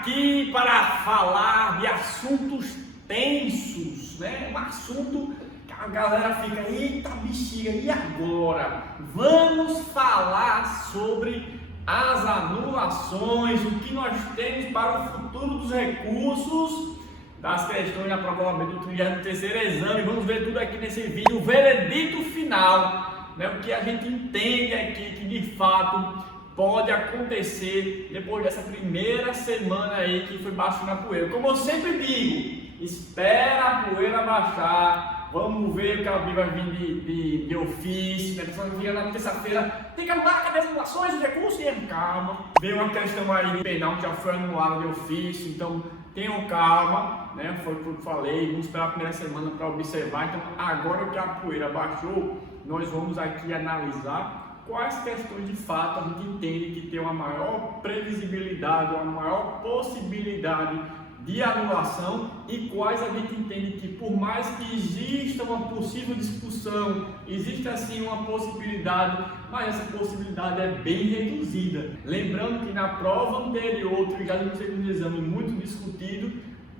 aqui para falar de assuntos tensos, né? Um assunto que a galera fica, eita bexiga, e agora? Vamos falar sobre as anulações, o que nós temos para o futuro dos recursos, das questões da prova do 33º exame. Vamos ver tudo aqui nesse vídeo, o veredito final, né? O que a gente entende aqui que de fato pode acontecer depois dessa primeira semana aí que foi baixando a poeira. Como eu sempre digo, espera a poeira baixar, vamos ver o que a Bíblia vai vir de ofício, né? A pessoa vinha na terça-feira, tem que anular, cadê as anulações, os recursos? E calma, veio uma questão aí de penal que já foi anulada de ofício, então tenham calma, né? Foi o que eu falei, vamos esperar a primeira semana para observar. Então agora que a poeira baixou, nós vamos aqui analisar quais questões de fato a gente entende que tem uma maior previsibilidade, uma maior possibilidade de anulação e quais a gente entende que, por mais que exista uma possível discussão, existe assim uma possibilidade, mas essa possibilidade é bem reduzida. Lembrando que na prova anterior, o 32º exame muito discutido,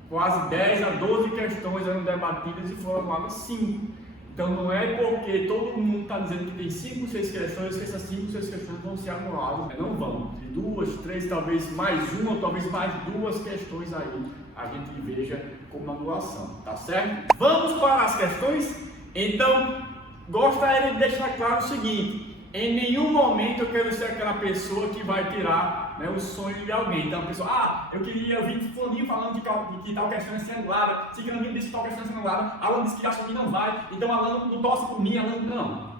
quase 10 a 12 questões eram debatidas e foram anuladas 5. Então não é porque todo mundo está dizendo que tem 5, 6 questões que essas 5, 6 questões vão ser anuladas. Não vão. De 2, 3, talvez mais uma, talvez mais 2 questões aí a gente veja como anulação, tá certo? Vamos para as questões? Então, gostaria de deixar claro o seguinte: em nenhum momento eu quero ser aquela pessoa que vai tirar, né, o sonho de alguém. Então a pessoa, eu queria ouvir fulaninho falando de que tal questão é ser anulada, se Ciclaninho disse que tal questão é ser anulada, Alan disse que acha que não vai, então Alan não torce por mim, Alan não.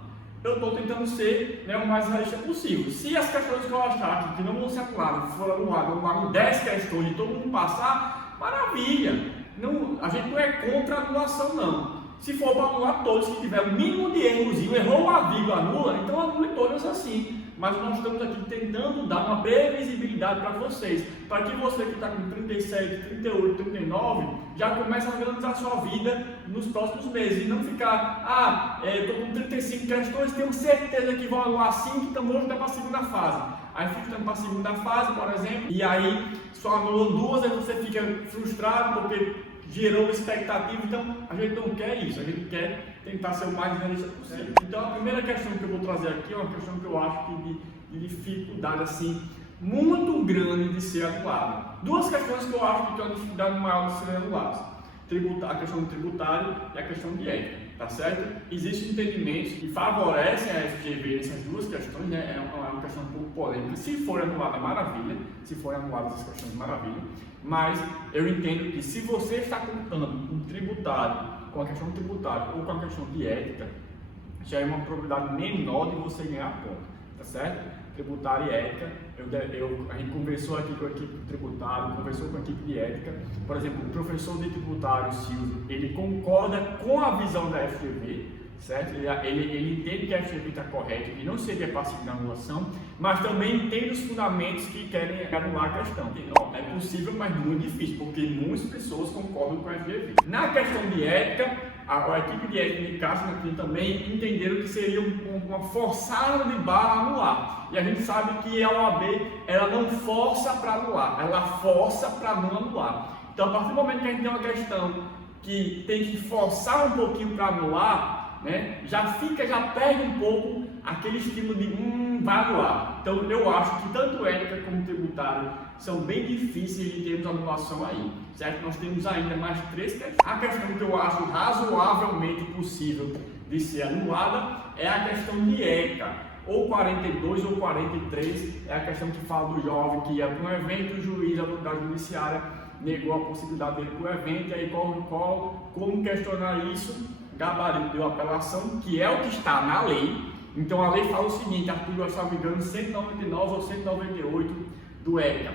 Eu estou tentando ser, né, o mais realista possível. Se as questões que eu achar que não vão ser anuladas for anulado 10 questões e todo mundo passar, maravilha. Não, a gente não é contra a anulação não. Se for para anular todos que tiver o mínimo de errozinho, errou uma vírgula, anula, então anule todas assim. Mas nós estamos aqui tentando dar uma previsibilidade para vocês, para que você que está com 37, 38, 39, já comece a organizar a sua vida nos próximos meses. E não ficar, estou com 35 questões, tenho certeza que vão anular 5, então vou jogar para a segunda fase. Aí fica para a segunda fase, por exemplo, e aí só anulam 2, aí você fica frustrado porque gerou uma expectativa. Então a gente não quer isso, a gente quer tentar ser o mais realista possível. Então a primeira questão que eu vou trazer aqui é uma questão que eu acho que de dificuldade assim muito grande de ser anulada. 2 questões que eu acho que tem uma dificuldade maior de serem anuladas: a questão do tributário e a questão de ética, tá certo? Existem entendimentos que favorecem a FGV nessas 2 questões, né? É uma questão um pouco polêmica. Se for anulada, maravilha. Se for anulada essas questões, maravilha. Mas eu entendo que se você está contando com tributário, com a questão tributária ou com a questão de ética, já é uma probabilidade menor de você ganhar ponto, tá certo? Tributário e ética, a gente conversou aqui com a equipe de tributário, conversou com a equipe de ética. Por exemplo, o professor de tributário, Silvio, ele concorda com a visão da FGV, certo? Ele entende que a FGV está correta e não seria passivo de anulação, mas também entende os fundamentos que querem anular a questão. Então, é possível, mas muito difícil, porque muitas pessoas concordam com a FGV. Na questão de ética, a equipe de ética de Cássio também entenderam que seria uma forçada de barra anular. E a gente sabe que a OAB ela não força para anular, ela força para não anular. Então, a partir do momento que a gente tem uma questão que tem que forçar um pouquinho para anular, né, já perde um pouco aquele estímulo de vai anular. Então, eu acho que tanto ética como tributário são bem difíceis de termos anulação aí, certo? Nós temos ainda mais 3 questões. A questão que eu acho razoavelmente possível de ser anulada é a questão de ética, ou 42 ou 43, é a questão que fala do jovem que ia para um evento, o juiz da autoridade judiciária negou a possibilidade dele para o evento, e aí como questionar isso? Gabarito deu apelação, que é o que está na lei. Então a lei fala o seguinte, artigo, se não me engano, 199 ou 198 do ECA,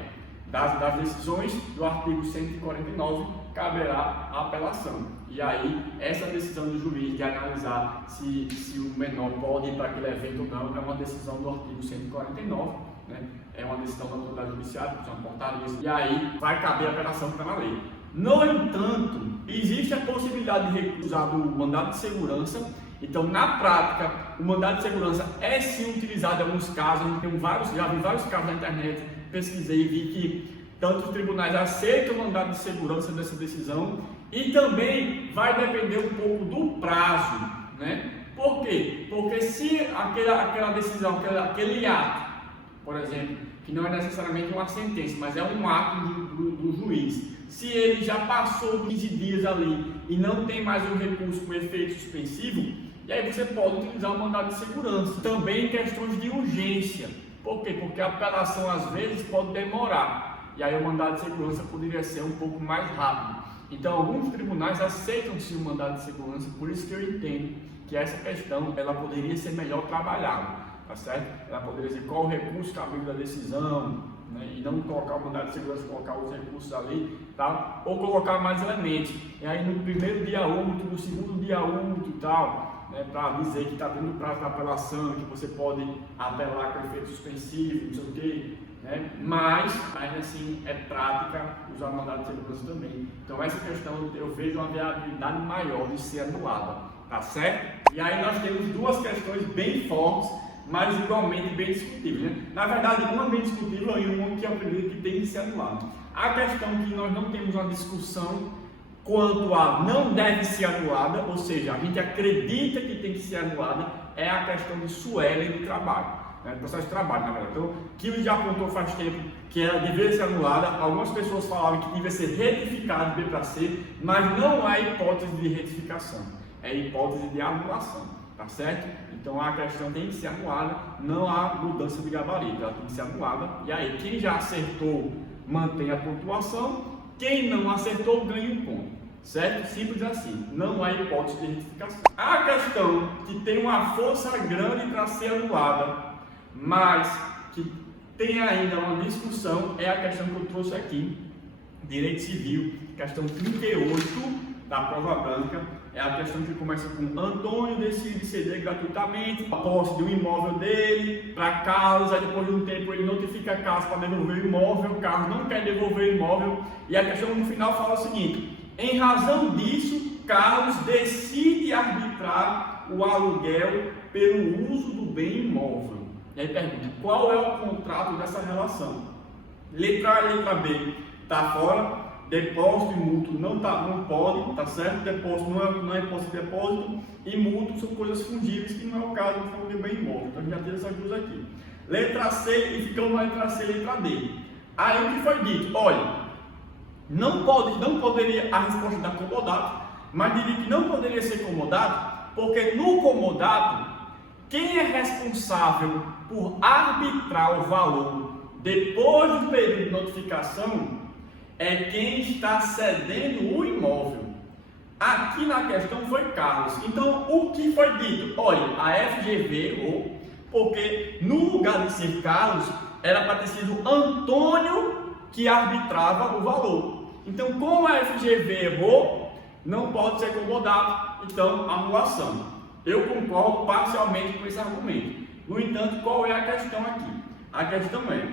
das decisões do artigo 149, caberá a apelação. E aí, essa decisão do juiz de analisar se o menor pode ir para aquele evento ou não, é uma decisão do artigo 149, né? É uma decisão da autoridade judiciária, é uma portaria, e aí vai caber a apelação que está na lei. No entanto, existe a possibilidade de recusar do mandado de segurança. Então, na prática, o mandado de segurança é sim utilizado em alguns casos. Já vi vários casos na internet, pesquisei e vi que tanto os tribunais aceitam o mandado de segurança dessa decisão e também vai depender um pouco do prazo, né? Por quê? Porque se aquela decisão, aquele ato, por exemplo, que não é necessariamente uma sentença, mas é um ato do juiz, se ele já passou 15 dias ali e não tem mais um recurso com efeito suspensivo, e aí você pode utilizar o mandado de segurança. Também em questões de urgência. Por quê? Porque a apelação às vezes pode demorar, e aí o mandado de segurança poderia ser um pouco mais rápido. Então alguns tribunais aceitam sim o mandado de segurança, por isso que eu entendo que essa questão ela poderia ser melhor trabalhada, tá certo? Ela poderia ser qual o recurso cabível da decisão, né? E não colocar o mandado de segurança, colocar os recursos ali, tá? Ou colocar mais elementos, e aí no primeiro dia útil, no segundo dia útil e tal, né? Para dizer que está dentro do prazo da apelação, que você pode apelar com efeito suspensivo, não sei o quê, né? Mas assim é prática usar o mandado de segurança também. Então essa questão eu vejo uma viabilidade maior de ser anulada, tá certo? E aí nós temos duas questões bem fortes, mas igualmente bem discutíveis, né? Na verdade, uma bem discutível e uma que eu acredito que tem que ser anulada. A questão que nós não temos uma discussão quanto a não deve ser anulada, ou seja, a gente acredita que tem que ser anulada, é a questão de Suelen do trabalho, né? Processo de trabalho, na verdade. Então, que já apontou faz tempo que ela deveria ser anulada, algumas pessoas falavam que devia ser retificada de B para C, mas não há hipótese de retificação, é hipótese de anulação, tá certo? Então a questão tem que ser anulada, não há mudança de gabarito, ela tem que ser anulada, e aí quem já acertou mantém a pontuação, quem não acertou ganha um ponto, certo? Simples assim, não há hipótese de retificação. A questão que tem uma força grande para ser anulada, mas que tem ainda uma discussão, é a questão que eu trouxe aqui, direito civil, questão 38 da prova branca, é a questão que começa com Antônio decide ceder gratuitamente a posse de um imóvel dele para Carlos, aí depois de um tempo ele notifica a Carlos para devolver o imóvel, Carlos não quer devolver o imóvel, e a questão no final fala o seguinte: em razão disso, Carlos decide arbitrar o aluguel pelo uso do bem imóvel. E aí pergunta, qual é o contrato dessa relação? Letra A e letra B está fora. Depósito e mútuo não pode, tá certo? Depósito não é hipótese de depósito, e mútuo são coisas fungíveis, que não é o caso do fundo de bem imóvel. Então a gente já tem essas duas aqui. Letra C, e ficamos na letra C e letra D. Aí o que foi dito? Olha, não poderia a resposta da comodato, mas diria que não poderia ser comodato, porque no comodato, quem é responsável por arbitrar o valor depois do período de notificação é quem está cedendo o imóvel. Aqui na questão foi Carlos. Então, o que foi dito? Olha, a FGV errou, porque no lugar de ser Carlos, era para ter sido Antônio que arbitrava o valor. Então, como a FGV errou, não pode ser acomodado, então, anulação. Eu concordo parcialmente com esse argumento. No entanto, qual é a questão aqui? A questão é,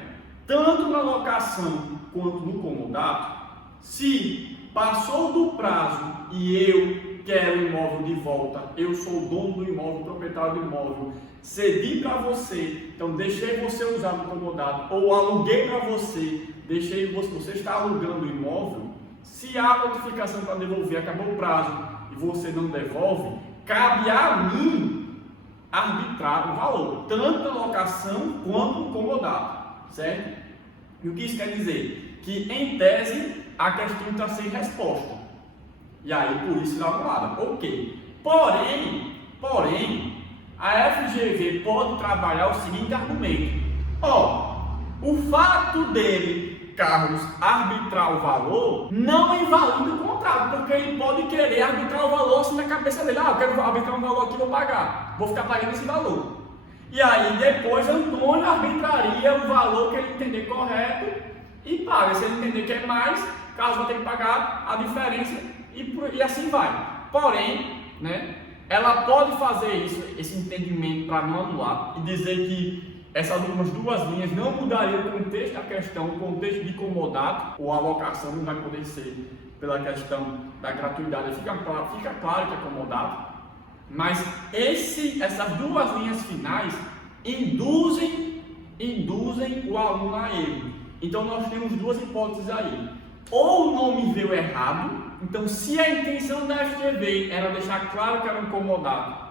tanto na locação quanto no comodato, se passou do prazo e eu quero o imóvel de volta, eu sou o dono do imóvel, proprietário do imóvel, cedi para você, então deixei você usar no comodato, ou aluguei para você, você está alugando o imóvel, se há notificação para devolver, acabou o prazo e você não devolve, cabe a mim arbitrar o valor, tanto na locação quanto no comodato, certo? E o que isso quer dizer? Que, em tese, a questão está sem resposta. E aí, por isso, dá anulada. Ok. Porém, a FGV pode trabalhar o seguinte argumento. O fato dele, Carlos, arbitrar o valor, não invalida o contrato, porque ele pode querer arbitrar o valor assim na cabeça dele. Eu quero arbitrar um valor aqui, vou pagar. Vou ficar pagando esse valor. E aí depois Antônio arbitraria o valor que ele entender correto e paga. Se ele entender que é mais, Carlos vai ter que pagar a diferença e assim vai. Porém, né, ela pode fazer isso, esse entendimento para não anular e dizer que essas últimas duas linhas não mudariam o contexto da questão, o contexto de comodato ou alocação não vai poder ser pela questão da gratuidade. Fica claro que é comodato. Mas essas duas linhas finais induzem o aluno a erro. Então nós temos duas hipóteses aí. Ou o nome veio errado, então se a intenção da FGV era deixar claro que era um comodato,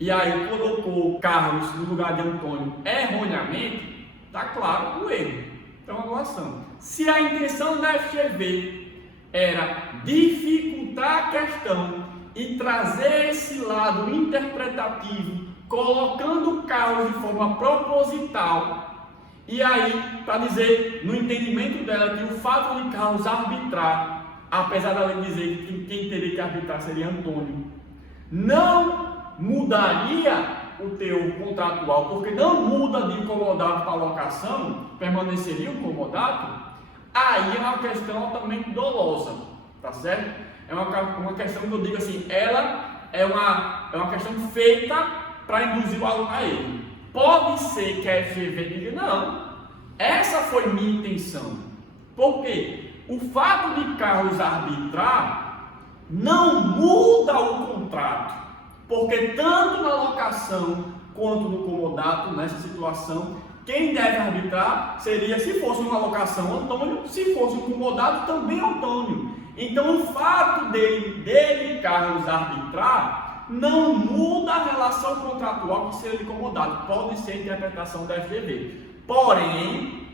e aí colocou Carlos no lugar de Antônio erroneamente, está claro o erro. Então, anulação. Se a intenção da FGV era dificultar a questão e trazer esse lado interpretativo, colocando Carlos de forma proposital, e aí, para dizer, no entendimento dela, que o fato de Carlos arbitrar, apesar dela dizer que quem teria que arbitrar seria Antônio, não mudaria o teor contratual, porque não muda de incomodato para locação, permaneceria um comodato, aí é uma questão altamente dolosa, tá certo? É uma questão que eu digo assim, ela é uma questão feita para induzir o aluno a ele. Pode ser que a FGV diga, não, essa foi minha intenção. Por quê? O fato de Carlos arbitrar não muda o contrato, porque tanto na locação quanto no comodato, nessa situação, quem deve arbitrar seria, se fosse uma locação, Antônio, se fosse um comodato, também Antônio. Então o fato dele Carlos arbitrar não muda a relação contratual que seja de comodato, pode ser a interpretação da FGV. Porém,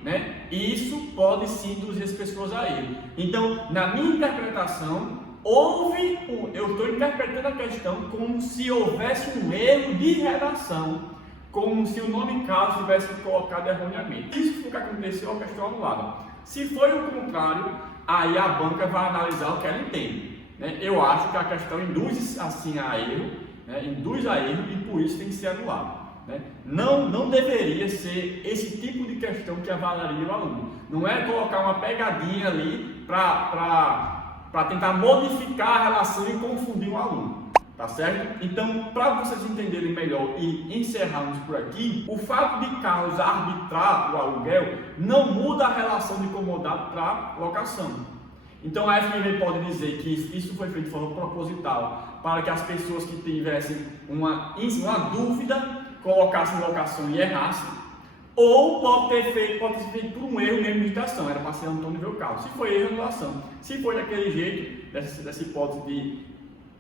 isso pode sim induzir as pessoas a ele. Então, na minha interpretação, eu estou interpretando a questão como se houvesse um erro de redação, como se o nome Carlos tivesse colocado erroneamente. Se isso foi o que aconteceu, a questão anulada. Se foi o contrário, aí a banca vai analisar o que ela entende. Eu acho que a questão induz assim a erro, induz a erro e por isso tem que ser anulado. Não deveria ser esse tipo de questão que avaliaria o aluno. Não é colocar uma pegadinha ali para tentar modificar a relação e confundir o aluno. Tá certo? Então, para vocês entenderem melhor e encerrarmos por aqui, o fato de Carlos arbitrar o aluguel não muda a relação de comodato para locação. Então a FGV pode dizer que isso foi feito de forma proposital para que as pessoas que tivessem uma dúvida colocassem locação e errassem, ou pode ser feito por um erro mesmo de digitação, era para ser Antônio ver o Carlos. Se foi erro, anulação. Se foi daquele jeito, dessa hipótese de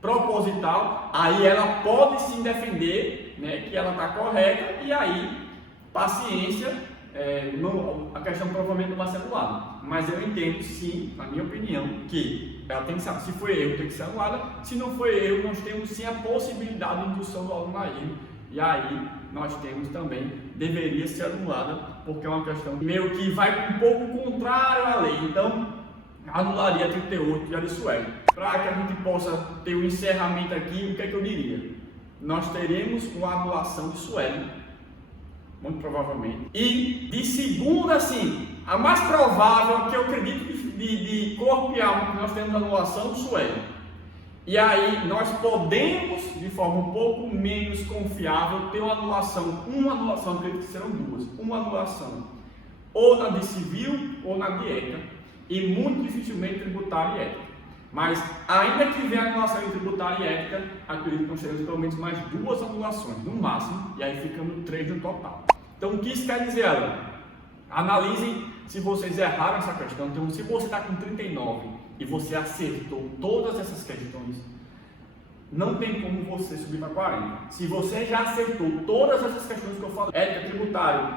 proposital, aí ela pode sim defender que ela está correta, e aí, paciência. A questão provavelmente não vai ser anulada, mas eu entendo sim, na minha opinião, que ela tem que ser, se foi erro tem que ser anulada, se não foi erro nós temos sim a possibilidade de indução do aluno a erro, e aí nós temos também, deveria ser anulada, porque é uma questão meio que vai um pouco contrário à lei, então anularia 38 de Arissuélio. Para que a gente possa ter o encerramento aqui, o que é que eu diria? Nós teremos uma anulação de Sueli, muito provavelmente. E de segunda, assim, a mais provável que eu acredito de corpo e alma que nós temos anulação, Sueli. E aí nós podemos, de forma um pouco menos confiável, ter uma anulação, acredito que serão duas, uma anulação ou na de civil ou na de ética, e muito dificilmente tributária e ética. Mas ainda que venha a anulação em tributária e ética, acredito que nós teremos pelo menos mais duas anulações, no máximo, e aí ficando 3 no total. Então o que isso quer dizer, aluno? Analisem se vocês erraram essa questão. Então, se você está com 39 e você acertou todas essas questões, não tem como você subir para 40. Se você já acertou todas essas questões que eu falei, ética, tributário,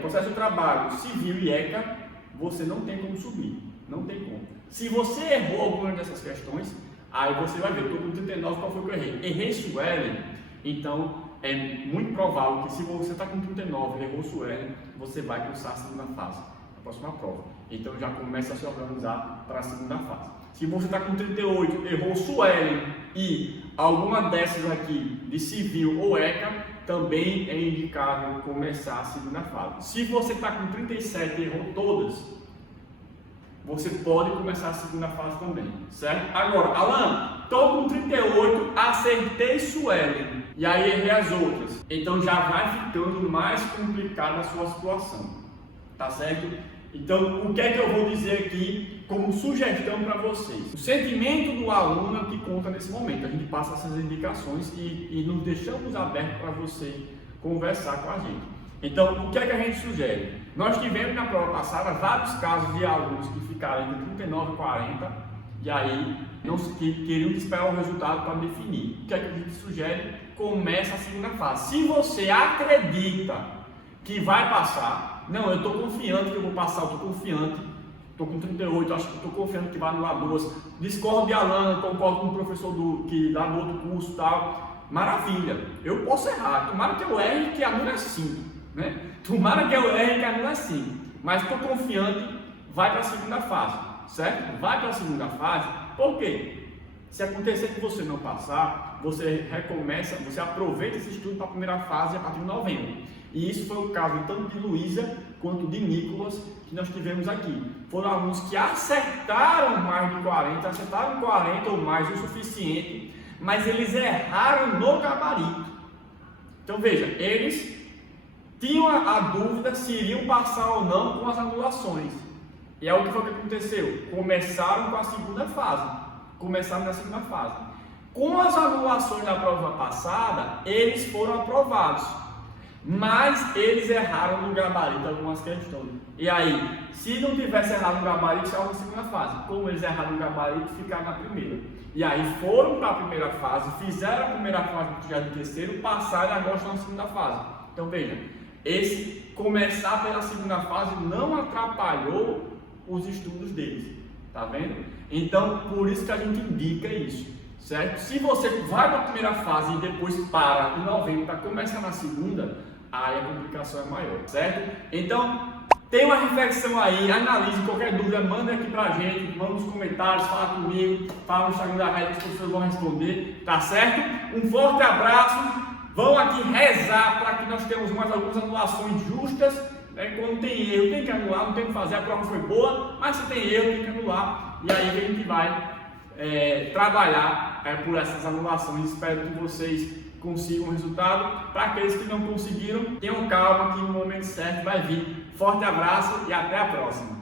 processo de trabalho, civil e ECA, você não tem como subir. Não tem como. Se você errou alguma dessas questões, aí você vai ver, eu estou com 39, qual foi que eu errei? Errei Sueli, então é muito provável que se você está com 39 e errou Sueli, você vai cursar a segunda fase, a próxima prova. Então já começa a se organizar para a segunda fase. Se você está com 38, errou Sueli e alguma dessas aqui de civil ou ECA, também é indicável começar a segunda fase. Se você está com 37 e errou todas, você pode começar a segunda fase também, certo? Agora, Alan, estou com 38, acertei Sueli, e aí errei as outras. Então já vai ficando mais complicada a sua situação, tá certo? Então, o que é que eu vou dizer aqui como sugestão para vocês? O sentimento do aluno é o que conta nesse momento. A gente passa essas indicações e nos deixamos abertos para você conversar com a gente. Então, o que é que a gente sugere? Nós tivemos na prova passada vários casos de alunos que ficaram entre 39 e 40 e aí que queriam esperar o resultado para definir. O que é que a gente sugere? Começa a segunda fase. Se você acredita que vai passar, não, eu estou confiante que eu vou passar, eu estou confiante, estou com 38, acho que estou confiante que vai anular duas, discordo de Alana, concordo com o professor que dá no outro curso e tal, maravilha, eu posso errar, tomara que eu erre que anula 5, né? Tomara que eu erre que anula 5, mas estou confiante, vai para a segunda fase, certo? Vai para a segunda fase, por quê? Se acontecer que você não passar, você recomeça, você aproveita esse estudo para a primeira fase a partir de novembro. E isso foi o caso tanto de Luísa quanto de Nicolas que nós tivemos aqui. Foram alunos que acertaram mais de 40, acertaram 40 ou mais o suficiente, mas eles erraram no gabarito. Então veja, eles tinham a dúvida se iriam passar ou não com as anulações. E é o que foi que aconteceu. Começaram com a segunda fase. Começaram na segunda fase. Com as anulações da prova passada, eles foram aprovados. Mas eles erraram no gabarito algumas questões. E aí, se não tivesse errado no gabarito, estavam na segunda fase. Como eles erraram no gabarito, ficaram na primeira. E aí foram para a primeira fase, fizeram a primeira fase do projeto terceiro, passaram e agora estão na segunda fase. Então veja, esse começar pela segunda fase não atrapalhou os estudos deles. Tá vendo? Então, por isso que a gente indica isso, certo? Se você vai para a primeira fase e depois para em novembro para começar na segunda, aí a complicação é maior, certo? Então, tem uma reflexão aí, analise, qualquer dúvida, manda aqui pra gente, manda nos comentários, fala comigo, fala no Instagram da rádio, que os professores vão responder, tá certo? Um forte abraço, vão aqui rezar para que nós tenhamos mais algumas anulações justas. Quando tem erro, tem que anular, não tem que fazer, a prova foi boa, mas se tem erro, tem que anular. E aí a gente vai trabalhar por essas anulações. Espero que vocês consigam o resultado. Para aqueles que não conseguiram, tenham calma que no momento certo vai vir. Forte abraço e até a próxima!